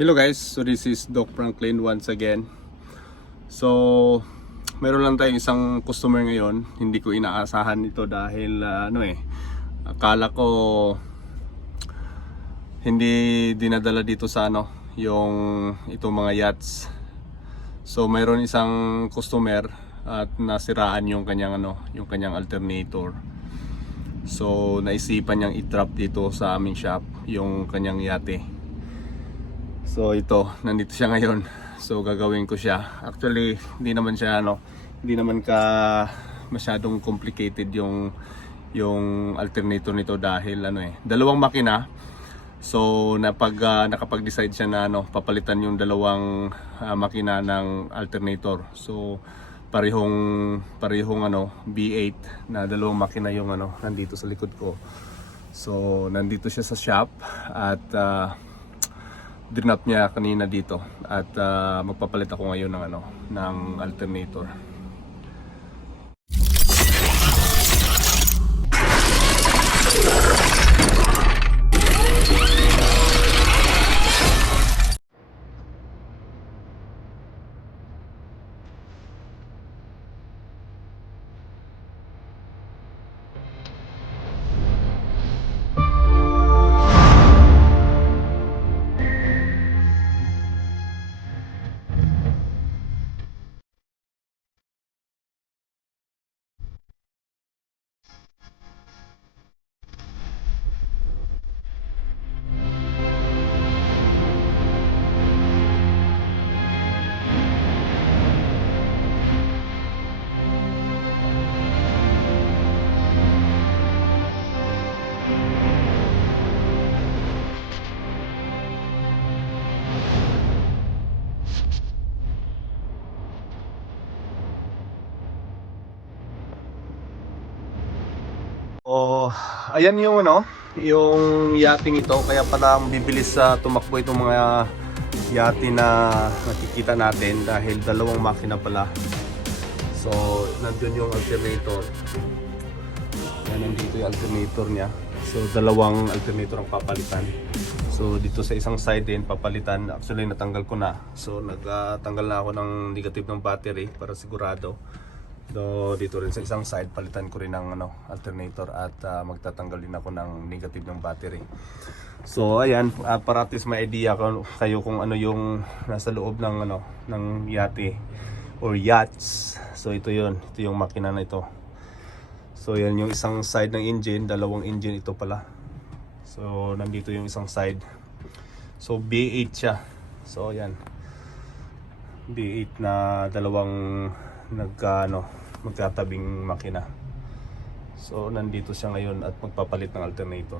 Hello guys, so this is Doc Franklin once again. So meron lang tayong isang customer ngayon. Hindi ko inaasahan ito dahil akala ko hindi dinadala dito sa yung itong mga yachts. So mayroon isang customer at nasiraan yung kanyang yung kanyang alternator. So naisipan niyang i-drop dito sa aming shop yung kanyang yate. So ito, nandito siya ngayon. So gagawin ko siya. Actually, hindi naman siya hindi naman masyadong complicated yung alternator nito dahil dalawang makina. So nakapag-decide siya na papalitan yung dalawang makina ng alternator. So parehong V8 na dalawang makina yung nandito sa likod ko. So nandito siya sa shop at dinap niya kanina dito at magpapalit ako ngayon ng alternator. Oh, ayan yung yung yachting ito, kaya pala bibilis sa tumakbo itong mga yate na nakikita natin dahil dalawang makina pala. So, nandun yung alternator. Yan, nandito yung alternator niya. So, dalawang alternator ang papalitan. So, dito sa isang side din papalitan. Actually, natanggal ko na. So, nagtanggal na ako ng negative ng battery para sigurado. So, dito rin sa isang side palitan ko rin ng alternator at magtatanggal din ako ng negative ng battery. So ayan, para at least may idea kayo kung ano yung nasa loob ng ng yate or yachts. So ito yung makina na ito. So yan yung isang side ng engine, dalawang engine ito pala. So nandito yung isang side. So V8 siya. So ayan, V8 na dalawang magkatabing makina. So nandito siya ngayon at magpapalit ng alternator.